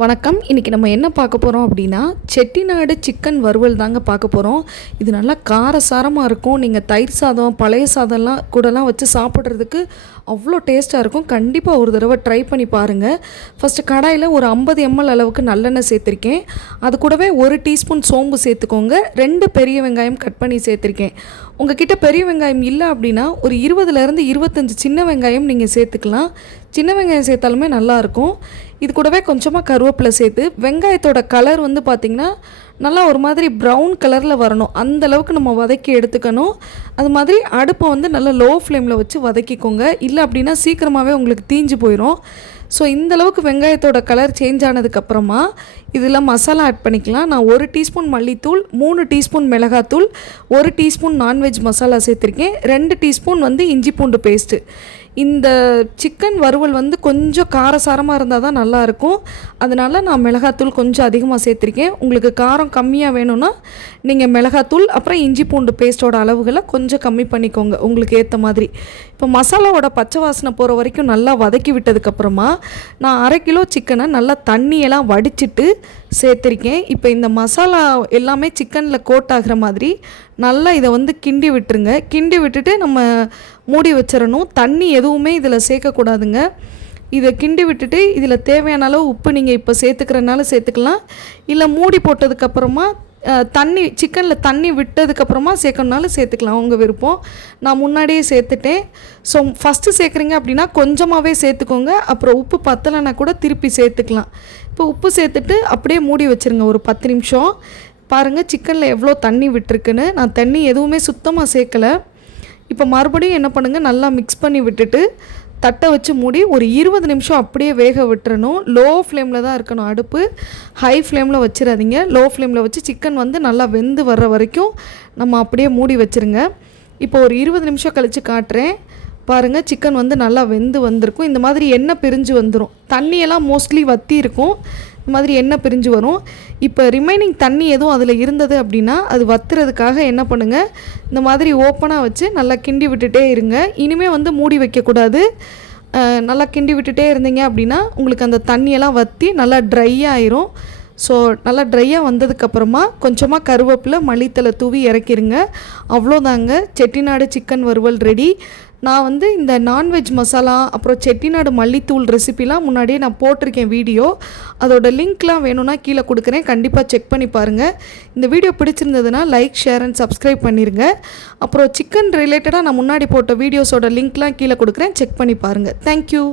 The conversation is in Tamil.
வணக்கம். இன்றைக்கி நம்ம என்ன பார்க்க போகிறோம் அப்படின்னா செட்டிநாடு சிக்கன் வறுவல் தாங்க பார்க்க போகிறோம் இது நல்லா காரசாரமாக இருக்கும். நீங்கள் தயிர் சாதம் பழைய சாதம்லாம் கூடலாம் வச்சு சாப்பிட்றதுக்கு அவ்வளோ டேஸ்ட்டாக இருக்கும். கண்டிப்பாக ஒரு தடவை ட்ரை பண்ணி பாருங்கள் ஃபஸ்ட்டு கடாயில் ஒரு ஐம்பது எம்எல் அளவுக்கு நல்லெண்ணெய் சேர்த்துருக்கேன். அது கூடவே ஒரு டீஸ்பூன் சோம்பு சேர்த்துக்கோங்க. ரெண்டு பெரிய வெங்காயம் கட் பண்ணி சேர்த்துருக்கேன். உங்ககிட்ட பெரிய வெங்காயம் இல்லை அப்படின்னா ஒரு இருபதுலேருந்து இருபத்தஞ்சி சின்ன வெங்காயம் நீங்கள் சேர்த்துக்கலாம். சின்ன வெங்காயம் சேர்த்தாலுமே நல்லாயிருக்கும் இது கூடவே கொஞ்சமாக கருவேப்பிலை சேர்த்து வெங்காயத்தோட கலர் வந்து பார்த்திங்கன்னா நல்லா ஒரு மாதிரி ப்ரௌன் கலரில் வரணும். அந்த அளவுக்கு நம்ம வதக்கி எடுத்துக்கணும். அது மாதிரி அடுப்பை வந்து நல்லா லோ ஃப்ளேமில் வச்சு வதக்கிக்கோங்க. இல்லை அப்படின்னா சீக்கிரமாகவே உங்களுக்கு தீஞ்சு போயிடும் ஸோ இந்த அளவுக்கு வெங்காயத்தோட கலர் சேஞ்ச் ஆனதுக்கப்புறமா இதில் மசாலா ஆட் பண்ணிக்கலாம். நான் ஒரு டீஸ்பூன் மல்லித்தூள் மூணு டீஸ்பூன் மிளகாத்தூள் ஒரு டீஸ்பூன் நான்வெஜ் மசாலா சேர்த்துருக்கேன். ரெண்டு டீஸ்பூன் வந்து இஞ்சி பூண்டு பேஸ்ட்டு இந்த சிக்கன் வறுவல் வந்து கொஞ்சம் காரசாரமாக இருந்தால் தான் நல்லாயிருக்கும் அதனால் நான் மிளகாத்தூள் கொஞ்சம் அதிகமாக சேர்த்துருக்கேன். உங்களுக்கு காரம் கம்மியாக வேணும்னா நீங்கள் மிளகாத்தூள் அப்புறம் இஞ்சி பூண்டு பேஸ்ட்டோட அளவுகளை கொஞ்சம் கம்மி பண்ணிக்கோங்க. உங்களுக்கு ஏற்ற மாதிரி. இப்போ மசாலாவோட பச்சை வாசனை போகிற வரைக்கும் நல்லா வதக்கி விட்டதுக்கப்புறமா நான் அரை கிலோ சிக்கனை நல்லா தண்ணியெல்லாம் வடிச்சிட்டு சேர்த்துருக்கேன். இப்போ இந்த மசாலா எல்லாமே சிக்கனில் கோட் ஆகிற மாதிரி நல்லா இதை வந்து கிண்டி விட்டுருங்க. கிண்டி விட்டுட்டு நம்ம மூடி வச்சிடணும். தண்ணி எதுவுமே இதில் சேர்க்கக்கூடாதுங்க. இதை கிண்டி விட்டுட்டு இதில் தேவையான அளவு உப்பு நீங்கள் இப்போ சேர்த்துக்கிறனால சேர்த்துக்கலாம். இல்லை மூடி போட்டதுக்கப்புறமா தண்ணி சிக்கனில் தண்ணி விட்டதுக்கப்புறமா சேர்க்கணுனாலும் சேர்த்துக்கலாம். உங்கள் விருப்பம். நான் முன்னாடியே சேர்த்துட்டேன். ஸோ ஃபஸ்ட்டு சேர்க்குறீங்க அப்படின்னா கொஞ்சமாகவே சேர்த்துக்கோங்க. அப்புறம் உப்பு பத்தலைன்னா கூட திருப்பி சேர்த்துக்கலாம். இப்போ உப்பு சேர்த்துட்டு அப்படியே மூடி வச்சுருங்க. ஒரு பத்து நிமிஷம். பாருங்கள் சிக்கனில் எவ்வளோ தண்ணி விட்டுருக்குன்னு. நான் தண்ணி எதுவுமே சுத்தமாக சேர்க்கலை. இப்போ மறுபடியும் என்ன பண்ணுங்கள் நல்லா மிக்ஸ் பண்ணி விட்டுட்டு தட்டை வச்சு மூடி ஒரு இருபது நிமிஷம் அப்படியே வேக விட்டுறணும். லோ ஃப்ளேமில் தான் இருக்கணும் அடுப்பு. ஹை ஃப்ளேமில் வச்சிடாதீங்க. லோ ஃப்ளேமில் வச்சு சிக்கன் வந்து நல்லா வெந்து வர்ற வரைக்கும் நம்ம அப்படியே மூடி வச்சுருங்க. இப்போ ஒரு இருபது நிமிஷம் கழித்து காட்டுறேன். பாருங்கள் சிக்கன் வந்து நல்லா வெந்து வந்திருக்கும். இந்த மாதிரி எண்ணெய் பிரிஞ்சு வந்துடும் தண்ணியெல்லாம் மோஸ்ட்லி வற்றி இருக்கும். இந்த மாதிரி எண்ணெய் பிரிஞ்சு வரும். இப்போ ரிமைனிங் தண்ணி எதுவும் அதில் இருந்தது அப்படின்னா அது வத்துறதுக்காக என்ன பண்ணுங்கள் இந்த மாதிரி ஓப்பனாக வச்சு நல்லா கிண்டி விட்டுட்டே இருங்க. இனிமேல் வந்து மூடி வைக்கக்கூடாது. நல்லா கிண்டி விட்டுட்டே இருந்தீங்க அப்படின்னா உங்களுக்கு அந்த தண்ணியெல்லாம் வற்றி நல்லா ட்ரை ஆயிரும். ஸோ நல்லா ட்ரையாக வந்ததுக்கப்புறமா கொஞ்சமாக கருவேப்பிலை மல்லித்தலை தூவி இறக்கிருங்க. அவ்வளோதாங்க. செட்டிநாடு சிக்கன் வறுவல் ரெடி நான் வந்து இந்த நான்வெஜ் மசாலா அப்புறம் செட்டிநாடு மல்லித்தூள் ரெசிபிலாம் முன்னாடியே நான் போட்டிருக்கேன் வீடியோ. அதோட லிங்க்லாம் வேணும்னா கீழே கொடுக்குறேன். கண்டிப்பாக செக் பண்ணி பாருங்கள் இந்த வீடியோ பிடிச்சிருந்ததுன்னா லைக் ஷேர் அண்ட் சப்ஸ்கிரைப் பண்ணிடுங்க அப்புறம் சிக்கன் ரிலேட்டடாக நான் முன்னாடி போட்ட வீடியோஸோட லிங்க்லாம் கீழே கொடுக்குறேன். செக் பண்ணி பாருங்கள் தேங்க்யூ